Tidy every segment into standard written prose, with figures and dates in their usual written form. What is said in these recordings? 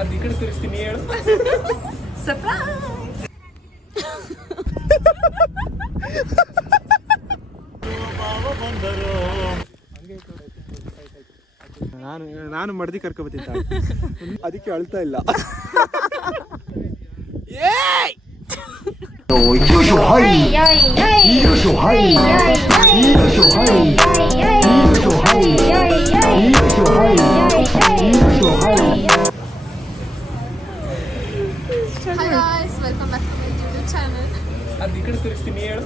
ಅದು ಈ ಕಡೆ ತೋರಿಸ್ತೀನಿ ಹೇಳು. ಸರ್ಪ್ರೈಸ್. ನಾನು ಮಡ್ದಿ ಕರ್ಕೊಬತ್ತಿದ್ದ ಅದಕ್ಕೆ ಅಳ್ತಾ ಇಲ್ಲ. Hi guys, welcome back to my YouTube channel. ಅದು ಈ ಕಡೆ ತೋರಿಸ್ತೀನಿ ಹೇಳು.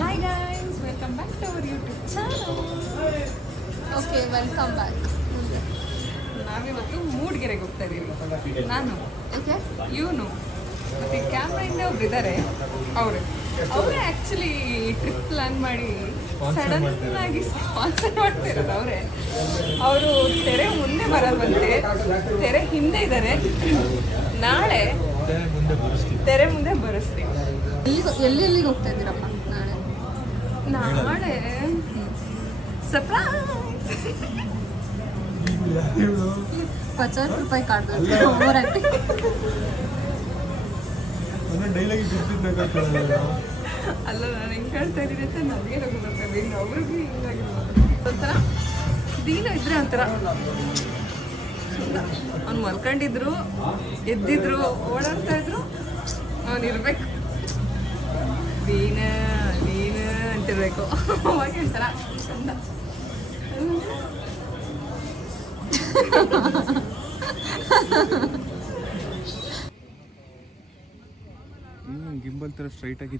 Hi guys, welcome back to our YouTube channel. Okay, welcome back. ನಾವಿವತ್ತು ಮೂಡ್ಗೆರೆಗೆ ಹೋಗ್ತಾ ಇದೀವಿ. ನಾನು ಓಕೆ ಇವನು ಮತ್ತೆ ಕ್ಯಾಮ್ರಾಯಿಂದ ಒಬ್ರು ಇದ್ದಾರೆ. ಅವರೇ ಆ್ಯಕ್ಚುಲಿ ಟ್ರಿಪ್ ಪ್ಲ್ಯಾನ್ ಮಾಡಿ ಸಡನ್ ಆಗಿ ಸ್ಪಾನ್ಸರ್ ಮಾಡ್ತಿರೋದು ಅವರೇ. ಅವರು ತೆರೆ ಮುಂದೆ ಬರಲ್ವಂತೆ, ತೆರೆ ಹಿಂದೆ ಇದ್ದಾರೆ. ನಾಳೆ ತೆರೆ ಮುಂದೆ ಬರೆಸ್ತೀವಿ. ಎಲ್ಲಿಗೆ ಹೋಗ್ತಾ ಇದ್ದೀರಪ್ಪ ನಾಳೆ ಸರ್ಪ್ರೈಸ್. 50 ರೂಪಾಯಿ ಕಾಡ್ದು ಅಲ್ಲ, ನಾನು ಹೆಂಗೆ ಹೇಳ್ತಾ ಇದ್ದೀನಿ ಅಂತ ನನಗೆ ಗೊತ್ತಾಗ್ತದೆ, ಇನ್ನು ಅವ್ರಿಗೂ ಹಿಂಗಾಗಿರ್ಬೋದು. ಒಂಥರ ದೀನ ಇದ್ರೆ ಒಂಥರ ಅವ್ನು ಮಲ್ಕೊಂಡಿದ್ರು ಎದ್ದಿದ್ರು ಓಡಾಡ್ತಾ ಇದ್ರು, ಅವನು ಇರ್ಬೇಕು ದೀನ ಅಂತಿರ್ಬೇಕು. ಅವಾಗ ಒಂಥರ ಚಂದ. ಗಿಂಬಲ್ ತರ ಸ್ಟ್ರೈಟ್ ಆಗಿ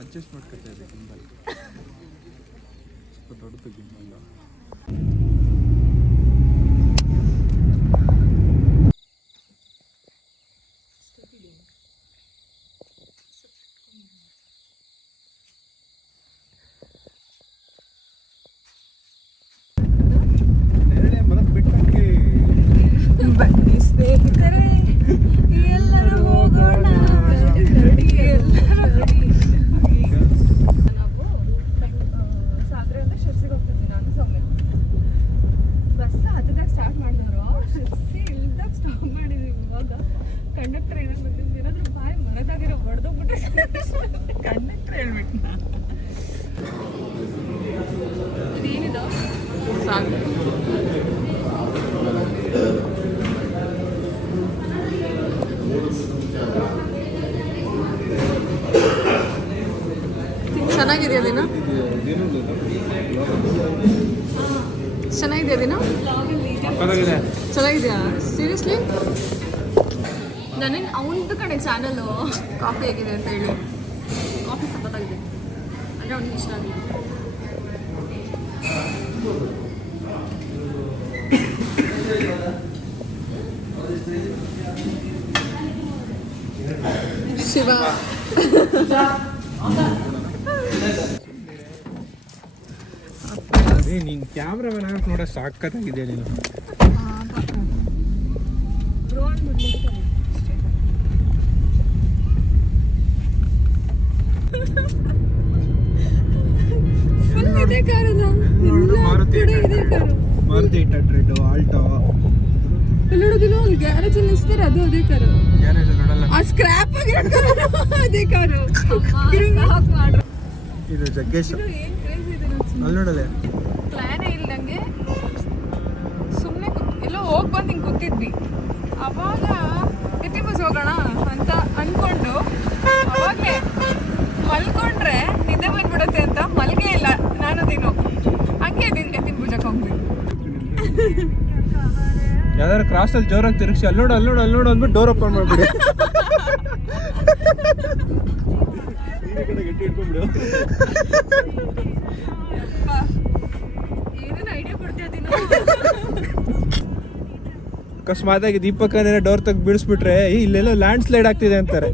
ಅಡ್ಜಸ್ಟ್ ಮಾಡ್ಕೊತಾ ಇದೆ ಗಿಂಬಲ್. ಸ್ವಲ್ಪ ದೊಡ್ಡದು ಗಿಂಬಲ್. ಬನ್ನಿ ಸ್ನೇಹಿತರೆ ಎಲ್ಲರೂ ಹೋಗೋಣ. ನಾವು ಸಾಗರದಿಂದ ಶಿರ್ಸಿಗೆ ಹೋಗ್ತಿದ್ವಿ. ನಾನು ಸೌಮ್ಯ ಬಸ್ ಹತ್ತದಾಗ ಸ್ಟಾರ್ಟ್ ಮಾಡಿದವರು ಶಿರ್ಸಿ ಇಲ್ದಾಗ ಸ್ಟಾಪ್ ಮಾಡಿದ್ವಿ. ಇವಾಗ ಕಂಡಕ್ಟರ್ ಏನಾದ್ರು ಬಂದಿದ್ದು ಏನಾದ್ರೂ ಬಾಯಿ ಮರದಾಗಿರೋ ಹೊಡೆದೋಗ್ಬಿಟ್ರೆ ಕಂಡಕ್ಟರ್ ಹೇಳ್ಬಿಟ್ಟು ಇದೇನಿದು ಸಾಗರ. ಚೆನ್ನಾಗಿದೆಯಾ ದಿನ? ಚೆನ್ನಾಗಿದೆಯಾ ದಿನ? ಚೆನ್ನಾಗಿದೆಯಾ ಸೀರಿಯಸ್ಲಿ? ನನಗೆ ಅವನದು ಕಡೆ ಚಾನಲ್ಲು ಕಾಫಿ ಹೇಗಿದೆ ಅಂತ ಹೇಳಿ. ಕಾಫಿ ಸಖತ್ತಾಗಿದೆ ಅಂದರೆ ಅವ್ನಿಗೆ ಇಷ್ಟ ಆಗಿದೆ. ಶಿವ ನೀನು ಕ್ಯಾಮ್ರಾಮನ್ ಆಗಕ್ಕೆ ನೋಡ ಸಾಕತ್ತಾಗಿದೆ ನೀನು. ಮಾರುತಿ 800 ಆಲ್ಟೋ ಎಲ್ಲೋದಿಲ್ಲ ಒಂದು ಗ್ಯಾರೇಜ್ ಅಲ್ಲಿ ಇಸ್ತಾರೆ, ಅದು ಅದೇ ಕಾರು. ಆ ಸ್ಕ್ರಾಪ್ ಆಗಿ ಅದೇ ಕಾರು. ಇದು ಜಗ್ಗೇಶ್ ಅಲ್ಲಿ ನೋಡಲೆ ಪ್ಲಾನೇ ಇಲ್ಲ ನಂಗೆ. ಸುಮ್ಮನೆ ಎಲ್ಲೋ ಹೋಗಿ ಬಂದು ಹಿಂಗೆ ಕೂತಿದ್ವಿ. ಅವಾಗ ಎತ್ತಿ ಬಸ್ ಹೋಗೋಣ ಅಂತ ಅಂದ್ಕೊಂಡು ಅವಾಗಲೇ ಮಲ್ಕೊಂಡ್ರೆ ನಿದ್ದೆ ಬಂದ್ಬಿಡುತ್ತೆ ಅಂತ ಮಲ್ಗೆ ಇಲ್ಲ. ನಾನು ದಿನ ಹಂಗೆ ಎತ್ತಿನ ಪೂಜಕ್ಕೆ ಹೋಗ್ತೀನಿ. ಯಾವ್ದಾರು ಕ್ರಾಸ್ ಅಲ್ಲಿ ಜೋರಾಗಿ ತಿರುಗಿಸಿ ಅಲ್ಲಿ ನೋಡು ಅಂದ್ಬಿಟ್ಟು ಡೋರ್ ಓಪನ್ ಮಾಡ್ಬಿಡಿ. ಗಟ್ಟಿ ಇಟ್ಕೊಂಡ್ಬಿಡು. ಏನೇನು ಐಡಿಯಾ ಕೊಡ್ತೀಯ ದಿನ. ಅಕಸ್ಮಾತಾಗಿ ದೀಪಕ್ಕನೇ ಡೋರ್ ತೆಗೆದು ಬಿಡಿಸ್ಬಿಟ್ರೆ ಇಲ್ಲೆಲ್ಲೋ ಲ್ಯಾಂಡ್ ಸ್ಲೈಡ್ ಆಗ್ತಿದೆ ಅಂತಾರೆ.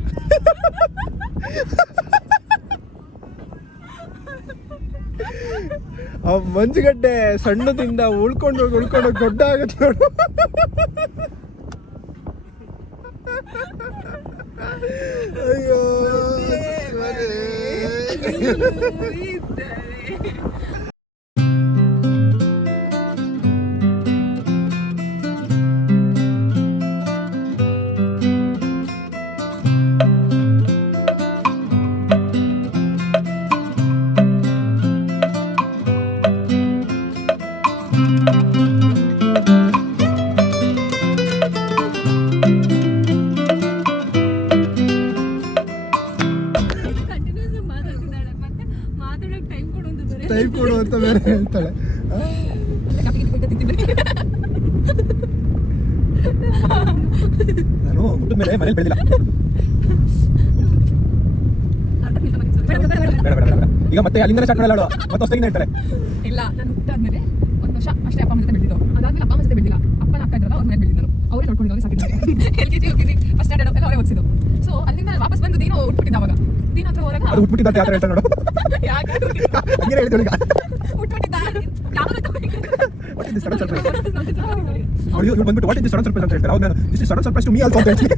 ಆ ಮಂಜುಗಡ್ಡೆ ಸಣ್ಣದಿಂದ ಉಳ್ಕೊಂಡು ದೊಡ್ಡ ಆಗತ್ತೆ ನೋಡು. ಅಯ್ಯೋ ಟೈಮ್ ಕೊಡು ಅಂತ ಬೇರೆ ಹೇಳ್ತಾಳೆ. ನಾನು ಊಟದ ಮೇಲೆ ಮನೇಲಿ ಬೆಳೆದಿಲ್ಲ. ಈಗ ಮತ್ತೆ ಅಲ್ಲಿಂದಲೇ ಸ್ಟಾರ್ಟ್ ಮಾಡಲ್ಲ ಮತ್ತೆ ಹೊಸದಾಗಿ ಹೇಳ್ತಾರೆ. ಇಲ್ಲ ನಾನು ಹುಟ್ಟಾದ್ಮೇಲೆ 1 ವರ್ಷ ಅಷ್ಟೇ ಅಪ್ಪ ಜೊತೆ ಬೆಳೆದಿದ್ದು. ಅದಾದ್ಮೇಲೆ ಅಪ್ಪ ಜೊತೆ ಬೆಳೆದಿಲ್ಲ. ಅಪ್ಪನ ಅಕ್ಕ ಇದ್ರಲ್ಲ ಅವ್ರ ಮನೆ ಬೆಳೆದಿದ್ರು. ಅವರೇ ನೋಡ್ಕೊಂಡು ಹೋಗಿ ಸಾಕಿದ್ದಾರೆ. LKG UKG ಫಸ್ಟ್ ಸ್ಟ್ಯಾಂಡರ್ಡ್ ಎಲ್ಲ ಅವರೇ ಓದಿಸಿದ್ದು. ಸೊ ಅಲ್ಲಿಂದ ವಾಪಸ್ ಬಂದು ದೀನು ಹುಟ್ಬಿಟ್ಟಿದ್ದ ಅವಾಗ. ದೀನು ಹತ್ರ ಹೋದಾಗ ಅದು ಹುಟ್ಬಿಟ್ಟಿದ್ದ ಅಂತ ಹೇಳ್ತಾರೆ ನೋಡು. ಯಾಕೆ ಹಂಗೆ ಹೇಳ್ತೀವಿ ಈಗ. ಹುಟ್ಬಿಟ್ಟಿದ್ದ ಯಾವಾಗ ವಾಟ್ ಇಸ್ ಸಡನ್ ಸರ್ಪ್ರೈಸ್? ಅವ್ರು ಬಂದ್ಬಿಟ್ಟು ವಾಟ್ ಇಸ್ ಸಡನ್ ಸರ್ಪ್ರೈಸ್ ಅಂತ ಹೇಳ್ತಾರೆ. ಹೌದು, ನಾನು this is sudden surprise to me also ಅಂತ ಹೇಳ್ತೀನಿ.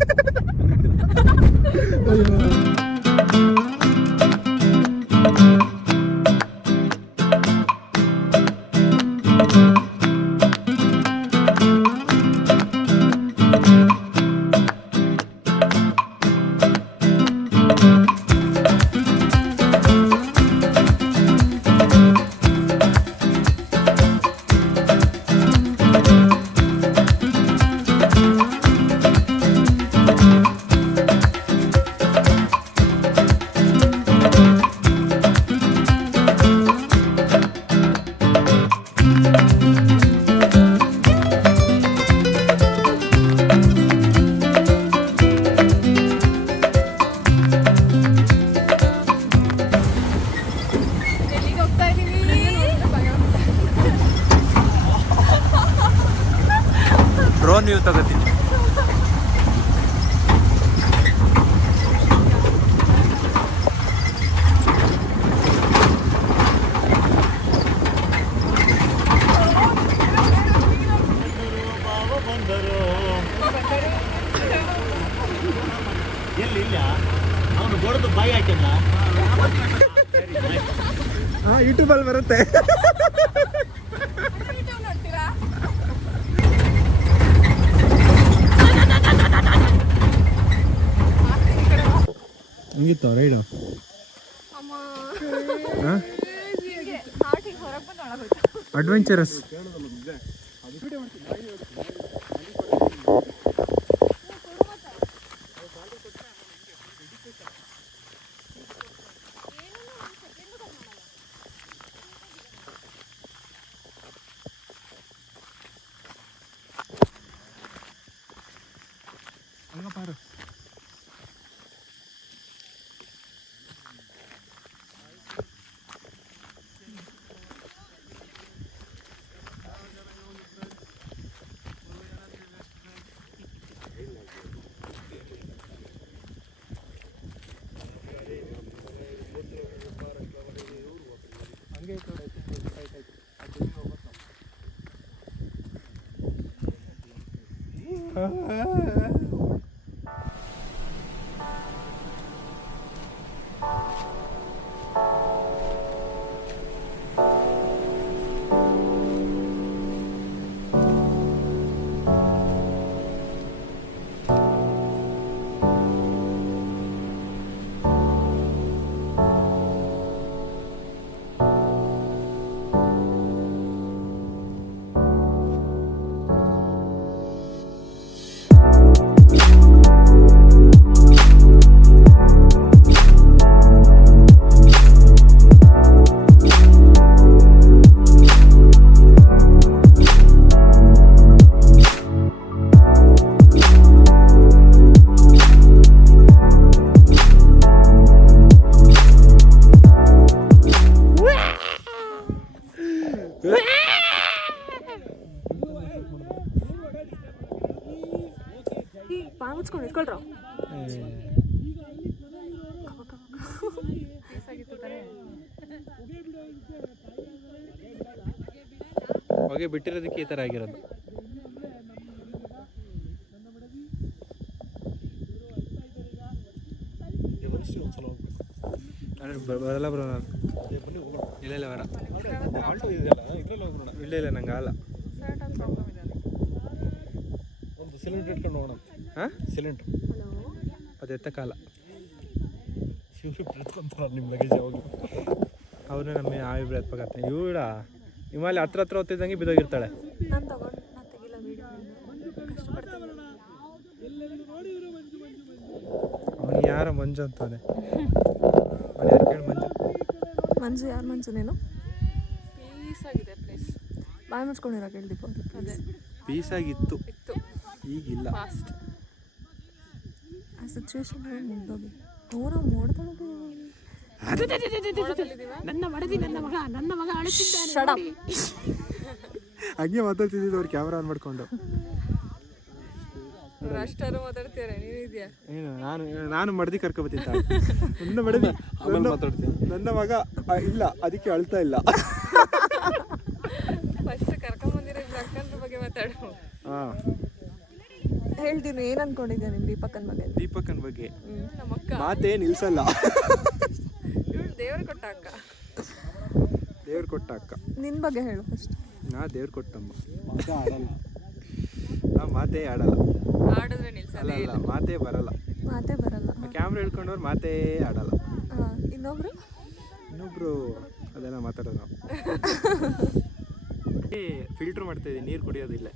ಡ್ರೋನ್ ವ್ಯೂ ತಗೋತೀನಿ. ಎಲ್ಲಿಲ್ಲ ಅವನು ದೊಡ್ಡದು ಬಾಯಿ ಹಾಕಿಲ್ಲ. ಯೂಟ್ಯೂಬಲ್ಲಿ ಬರುತ್ತೆ. ಹಂಗಿತ್ತು ರೈಡ್ ಅಡ್ವೆಂಚರಸ್. ಪಾರು ಮುಚ್ಕೊಂಡು ಇಟ್ಕೊಳ್ರ. ಹೊಗೆ ಬಿಟ್ಟಿರೋದಕ್ಕೆ ಈ ಥರ ಆಗಿರೋದು. ಬರಲ್ಲ ಬ್ರೋ ನಾನು. ಇಲ್ಲ ಇಲ್ಲ ಬೇಡ. ಆಲ್ಟೋ ಇದೆಯಲ್ಲ ಇದ್ರಲ್ಲಿ ಹೋಗ್ಬಿಡೋಣ. ಇಲ್ಲ ಇಲ್ಲ ನಂಗೆ ಆಗಲ್ಲ. ಒಂದು ಸಿಲಿಂಡರ್ ಇಟ್ಕೊಂಡು ಹೋಗೋಣ. ಹಾಂ ಸಿಲಿಂಡರ್ ಅದು ಎತ್ತಕ್ಕಾಗಲ್ಲ. ಶಿಫ್ಟ್ ಎತ್ಕೊಂತಾರೆ ನಿಮ್ಮ ಲಗೇಜ್ ಯಾವಾಗಲೂ. ಅವ್ರನ್ನೇ ನಮ್ಮ ಇಬ್ಬರು ಎತ್ಬೇಕಾಗ್ತದೆ. ಇವಳ ಹಿಮಾಲಯ ಹತ್ರ ಹೊತ್ತಿದ್ದಂಗೆ ಬಿದ್ದೋಗಿರ್ತಾಳೆ. ನಾನು ತಗೊಂಡು ನಾನು ತೆಗಿಲ್ಲ ವೀಡಿಯೋ ಕಷ್ಟಪಡ್ತೀನಿ. ಅವನು ಯಾರೋ ಮಂಜು ಅಂತಾನೆ. ಯಾರು ಕೇಳಿ ಮಂಜು? ಮಂಜು ಯಾರು ಮಂಜು ನೀನು? ಪೀಸ್ ಆಗಿದೆ ಪ್ಲೇಸ್. ಬಾಯಿ ಮುಚ್ಕೊಂಡಿರೋ ಕೇಳ್ದೀಪ. ಅದೇ ಪೀಸಾಗಿತ್ತು, ಇತ್ತು ಈಗಿಲ್ಲ. ಫಾಸ್ಟ್. ಆ ಸಿಚುವೇಶನ್ ಮುಗ್ದೋಗಿ ಅವರ ಮೋಡ್ತಾಳೆ. ನನ್ನ ಮಡದಿ ನನ್ನ ಮಗ ಅಳುತ್ತಿದ್ದಾನೆ. Shut up. ಹಂಗೆ ಮಾತಾಡ್ತಿದ್ದು ಅವ್ರು ಕ್ಯಾಮ್ರಾ ಆನ್ ಮಾಡ್ಕೊಂಡು. ಅಷ್ಟಾರು ಮಾತಾಡ್ತೀರಾ ನೀನಿದ್ಯಾ? ಏನು ನಾನು ಮಡದಿ ಕರ್ಕೊಬತ್ತೀನಿ. ನನ್ನ ಮಡದಿ ಮಾತಾಡ್ತೀನಿ. ನನ್ನ ಮಗ ಇಲ್ಲ, ಅದಕ್ಕೆ ಅಳ್ತಾ ಇಲ್ಲ. ಫಸ್ಟ್ ಕರ್ಕೊಂಬಂದಿರೋ ಅಕ್ಕನ ಬಗ್ಗೆ ಮಾತಾಡು. ಹಾಂ ಹೇಳ್ತೀನಿ. ಏನು ಅನ್ಕೊಂಡಿದ್ಯಾ ನಿಮ್ಮ ದೀಪಕ್ಕನ ಬಗ್ಗೆ? ದೀಪಕ್ಕನ ಬಗ್ಗೆ ನಮ್ಮ ಅಕ್ಕ ಮಾತೇ ನಿಲ್ಸಲ್ಲ. ಇವಳು ದೇವ್ರು ಕೊಟ್ಟ ಅಕ್ಕ. ದೇವ್ರು ಕೊಟ್ಟ ಅಕ್ಕ. ನಿನ್ನ ಬಗ್ಗೆ ಹೇಳು ಫಸ್ಟ್. ನಾ ದೇವ್ರು ಕೊಟ್ಟಮ್ಮ. ಮಾತೇ ಆಡಲ್ಲ. ನಾ ಮಾತೇ ಆಡಲ್ಲ. ಆಡಿದ್ರೆ ನಿಲ್ಸಲ್ಲ. ಅಲ್ಲ ಮಾತೇ ಬರಲ್ಲ. ಮಾತೇ ಬರಲ್ಲ. ಕ್ಯಾಮ್ರಾ ಹಿಡ್ಕೊಂಡವ್ರು ಮಾತೇ ಆಡಲ್ಲ. ಇನ್ನೊಬ್ರು ಇನ್ನೊಬ್ರು ಅದೆಲ್ಲ ಮಾತಾಡೋದು ನಾವು. ಫಿಲ್ಟರ್ ಮಾಡ್ತಾ ಇದ್ದೀವಿ, ನೀರು ಕುಡಿಯೋದಿಲ್ಲ.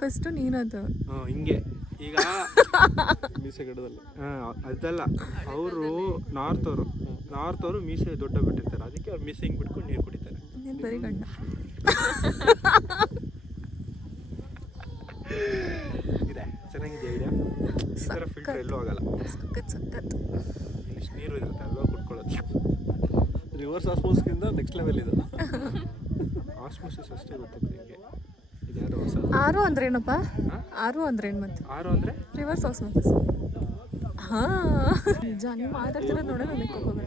ಫಸ್ಟು ನೀನದು. ಹಿಂಗೆ ಈಗ ಮೀಸೆ ಗಡದಲ್ಲಿ. ಅದಲ್ಲ, ಅವರು ನಾರ್ತವರು ಮೀಸೆ ದೊಡ್ಡ ಬಿಟ್ಟಿರ್ತಾರೆ, ಅದಕ್ಕೆ ಅವ್ರು ಮೀಸೆ ಹಿಂಗೆ ಬಿಟ್ಕೊಂಡು ನೀರು ಕುಡಿತಾರೆ. ನೀನು ಬರೀ ಗಂಡ. ಇದೆ ಚೆನ್ನಾಗಿದೆ ಐಡಿಯಾ. ಈ ಥರ ಫಿಲ್ಟರ್ ಎಲ್ಲೂ ಆಗಲ್ಲ. ಸಖತ್ ಇಲ್ಲಿಷ್ಟು ನೀರು ಇರುತ್ತೆ ಅಲ್ವಾ ಕುಟ್ಕೊಳ್ಳೋದು. ರಿವರ್ಸ್ ಆಸ್ಮೋಸ್ಗಿಂತ ನೆಕ್ಸ್ಟ್ ಲೆವೆಲ್ ಇದು. ಆಸ್ಮೋಸಿಸ್ ಅಷ್ಟೇ ಗೊತ್ತಿತ್ತು ನಿಮಗೆ. ಇದ್ಯಾರೋ ಹೊಸ. ಆರು ಅಂದ್ರೆ ಏನಪ್ಪ? ಆರು ಅಂದ್ರೆ ಏನು ಮತ್ತೆ? ಆರು ಅಂದರೆ ರಿವರ್ಸ್ ಆಸ್ಮೋಸಿಸ್. ಹಾಂ ನಿಜ. ನೀವು ಮಾತಾಡ್ತಿರೋದು ನೋಡೋ ನನಗೆ ಹೋಗುತ್ತೆ.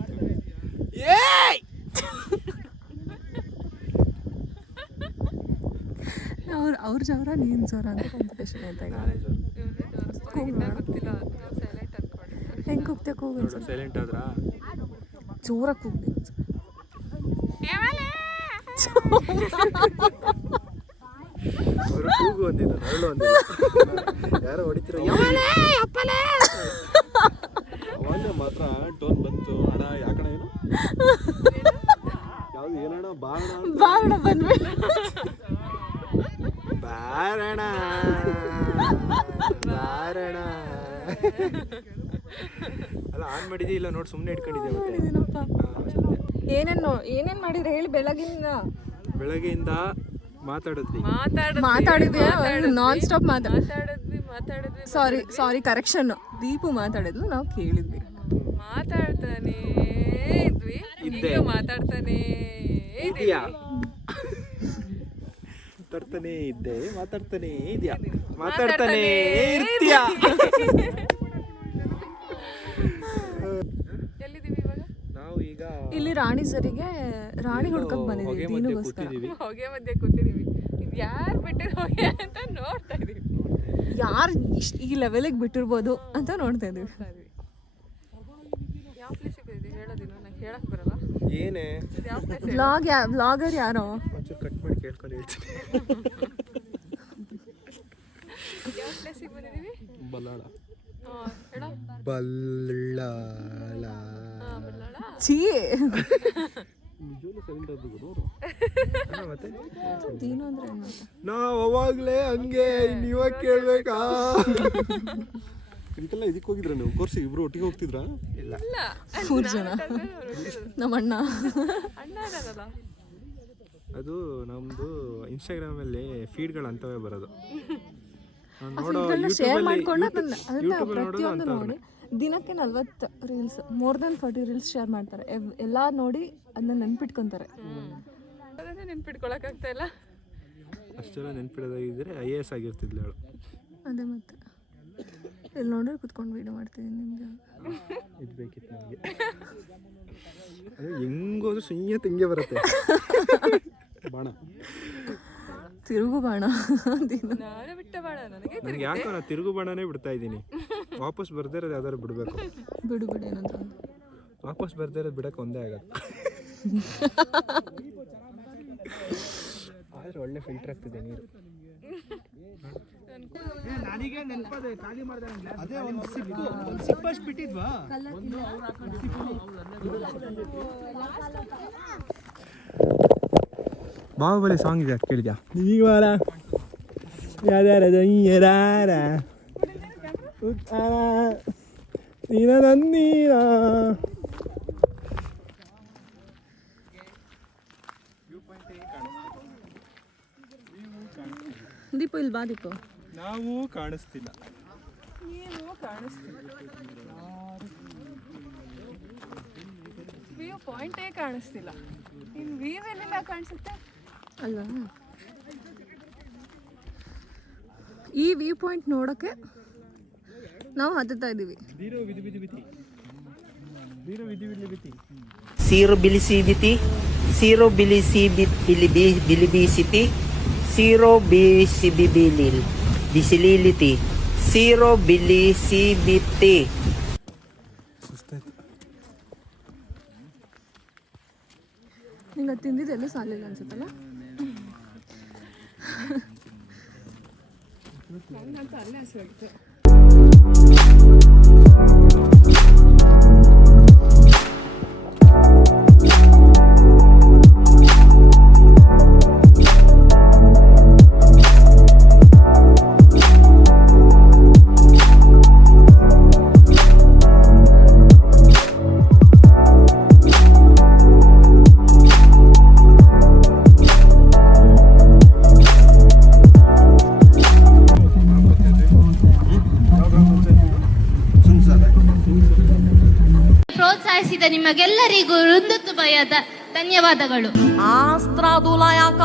ಅವ್ರ ಜವರ ನೀನು ಜವರ ಅಂತ ಕಾಂಪಿಟೇಷನ್ ಆಯ್ತಾ ಈಗ? ನಾನೇ ಜೋರು. ಗೊತ್ತಿಲ್ಲ. ಸೈಲೆಂಟ್ ಅನ್ಕೊಂಡಿರ್ತಾರೆ. ಹೆಂಗೆ ಕೂಗ್ತೇ ಕೂಗು ನೋಡು ಸೈಲೆಂಟ್ ಆದ್ರಾ? ಜೋರಾಗಿ ಕೂಗ್ಲಿ. ಅವರು ಕೂಗು ಅಂದಿಲ್ಲ, ನರಳು ಅಂದಿಲ್ಲ. ಯಾರೋ ಹೊಡಿತಿರೋ ಅವಾಗ ಮಾತ್ರ ಟೋನ್ ಬಂತು. ಅಣ್ಣ ಯಾಕಣ ಏನು ಯಾವ್ದು ಏನಣ್ಣ ಬಾರಣ ಬಂದ್ವಿ. ಬಾರಣ ಅಲ್ಲ ಆನ್ ಮಾಡಿದ್ದೆ ಇಲ್ಲ ನೋಡಿ, ಸುಮ್ಮನೆ ಇಟ್ಕೊಂಡಿದ್ದೆ. ಏನೇನು ಮಾಡಿದ್ರೆ ಹೇಳಿ. ಬೆಳಗ್ಗೆಯಿಂದ ಮಾತಾಡಿದ್ವಿ. ಮಾತಾಡಿದ್ವಿ ನಾನ್ ಸ್ಟಾಪ್ ಮಾತಾಡಿದ್ವಿ. ಸಾರಿ ಕರೆಕ್ಷನ್. ದೀಪು ಮಾತಾಡಿದ್ಲು, ನಾವು ಕೇಳಿದ್ವಿ. ಮಾತಾಡ್ತಾನೇ ಇದ್ವಿ. ಇದ್ದೆ. ಈಗ ಮಾತಾಡ್ತಾನೇ ಇದೆಯಾ? ಮಾತಾಡ್ತಾನೇ ಇದ್ದೆ, ಮಾತಾಡ್ತಾನೇ ಇದೆಯಾ, ಮಾತಾಡ್ತಾನೇ ಇರ್ತೀಯಾ? ಎಲ್ಲಿದ್ದೀವಿ ಇವಾಗ? ನಾವು ಈಗ ಇಲ್ಲಿ ರಾಣಿ ಸರಿಗೆ ರಾಣಿ ಹುಡ್ಕಕ್ ಬಂದಿದ್ದೀವಿ ದೀನುಗೋಸ್ಕರ. ಹೊಗೆ ಮಧ್ಯೆ ಕೂತಿದೀವಿ. ಇದು ಯಾರು ಬಿಟ್ಟಿರೋ ಹೊಗೆ ಅಂತ ನೋಡ್ತಾ ಇದೀವಿ. ಯಾರು ಈ ಲೆವೆಲಿಗೆ ಬಿಟ್ಟಿರ್ಬೋದು ಅಂತ ನೋಡ್ತಾ ಇದೀವಿ. ಯಾವ ಪ್ಲೇಸಿಗೆ ಇದೆ ಹೇಳೋದಿಲ್ಲ, ನಂಗೆ ಹೇಳಕ್ ಬರಲ್ಲ. ಏನೇ ಇದು ಯಾವ ಪ್ಲೇಸ್? ವ್ಲಾಗರ್ ಯಾರೋ ಒಂಚೂರು ಕಟ್ ಮಾಡಿ ಕೇಳ್ಕೊಂಡು ಹೇಳ್ತೀನಿ. ಯಾವ ಪ್ಲೇಸಿಗೆ ಬಂದಿದ್ದೀವಿ? ಬಲ್ಲಾಳ. ಹೇಳ. ಬಲ್ಲಾಳ. ಬಲ್ಲಾಳ. ಛೀ ನಿಜವಾಗ್ಲೂ ಸೈಲೆಂಟ್ ಆದ್ರು ನೋಡು. ಮತ್ತೆ ದೀನು ಅಂದ್ರೆ ಏನು ಅಂತ ನಾವು ಅವಾಗಲೇ ಹಂಗೆ ನೀವಾಗ ಕೇಳ್ಬೇಕಾ? ಇದಕ್ಕೆಲ್ಲ ಇದಕ್ಕೆ ಹೋಗಿದ್ರ ನೀವು ಕೋರ್ಸಿಗೆ? ಇಬ್ರು ಒಟ್ಟಿಗೆ ಹೋಗ್ತಿದ್ರಾ? ಇಲ್ಲ, 4 ಜನ. ನಮ್ಮ ಅಣ್ಣ ಅಣ್ಣನಲ್ಲ. ಅದು ನಮ್ಮದು ಇನ್ಸ್ಟಾಗ್ರಾಮಲ್ಲಿ ಫೀಡ್ಗಳು ಅಂತವೇ ಬರೋದು. ನೋಡೋ ಶೇರ್ ಮಾಡ್ಕೊಂಡು ಯೂಟ್ಯೂಬಲ್ಲಿ ನೋಡೋದು ಪ್ರತಿಯೊಂದು ಅಂತ. ನೋಡಿ ದಿನಕ್ಕೆ 40 reels, more than 40 reels share ಮಾಡ್ತಾರೆ. ಎಲ್ಲ ನೋಡಿ ಅದನ್ನ ನೆನ್ಪಿಟ್ಕೊಂತಾರೆ. ಅದನ್ನೇ ನೆನ್ಪಿಟ್ಕೊಳಕ್ಕಾಗ್ತಾ ಇಲ್ಲ. ಅಷ್ಟೆಲ್ಲ ನೆನ್ಪಿಡೋದಾಗಿದ್ದರೆ IAS ಆಗಿರ್ತಿದ್ಲು ಅವಳು. ಅದೇ ಮತ್ತೆ ಇಲ್ಲಿ ನೋಡ್ರಿ ಕುತ್ಕೊಂಡು ವೀಡಿಯೋ ಮಾಡ್ತಿದ್ದೀನಿ ನಿಮ್ಗೆ. ಇದು ಬೇಕಿತ್ತು ನನಗೆ. ಅದು ಹೆಂಗೋದು ಸುಯ್ಯ ತೆಂಗೆ ಬರುತ್ತೆ. ಬಾಣ ತಿರುಗು ಬಾಣ ನಾನೇ ಬಿಟ್ಟ ಬಾಣ ನನಗೆ ನನಗೆ ಯಾಕೋ ನಾ ತಿರುಗು ಬಾಣನೇ ಬಿಡ್ತಾ ಇದ್ದೀನಿ. ವಾಪಸ್ ಬರ್ದೇ ಇರೋದು ಯಾವ್ದಾದ್ರು ಬಿಡಬೇಕು. ಬಿಡು ಬಿಡು ಏನಂತ ವಾಪಸ್ ಬರ್ದೇ ಇರೋದು ಬಿಡಕ್ಕೆ ಒಂದೇ ಆಗಲ್ಲ. ಆದ್ರೆ ಒಳ್ಳೆ ಫಿಲ್ಟರ್ ಆಗ್ತಿದೆ ನೀರು. ಬಾಹುಬಲಿ ಸಾಂಗ್ ಇದೆ ಕೇಳಿದ್ಯಾ? ಈವಾರ ಯಾರ್ಯಾರ ಯಾರ ನೀನ ನನ್ನೀರ ದೀಪ ಇಲ್ಲಿ ಬಾ ದೀಪ. ನಾವು ಕಾಣಿಸ್ತಿಲ್ಲ. ನೀವು ಕಾಣಿಸ್ತಿಲ್ಲ. ವ್ಯೂ ಪಾಯಿಂಟೇ ಕಾಣಿಸ್ತಿಲ್ಲ. ಇನ್ನು ವ್ಯೂ ಎಲ್ಲಿಂದ ಕಾಣಿಸುತ್ತೆ ಅಲ್ವಾ? ಈ ವ್ಯೂ ಪಾಯಿಂಟ್ ನೋಡೋಕ್ಕೆ ನಾವು ಹತ್ತುತ್ತಾ ಇದ್ದೀವಿ. Zero bilisibiti, zero bilisibiti, zero bisibibilil, bisilility, zero bilisibiti. ನಿಂಗೆ ತಿಂದಿದ್ದೆಲ್ಲೂ ಸಾಲಿಲ್ಲ ಅನ್ಸುತ್ತಲ್ಲ? ನನಗಂತೂ ಅಲ್ಲೇ ಹಸಿವಾಗುತ್ತೆ. ಪ್ರೋತ್ಸಾಹಿಸಿದ ನಿಮಗೆಲ್ಲರಿಗೂ ಹೃದಯದ ಧನ್ಯವಾದಗಳು. ಆಸ್ತ್ರಾದುಲಯಕ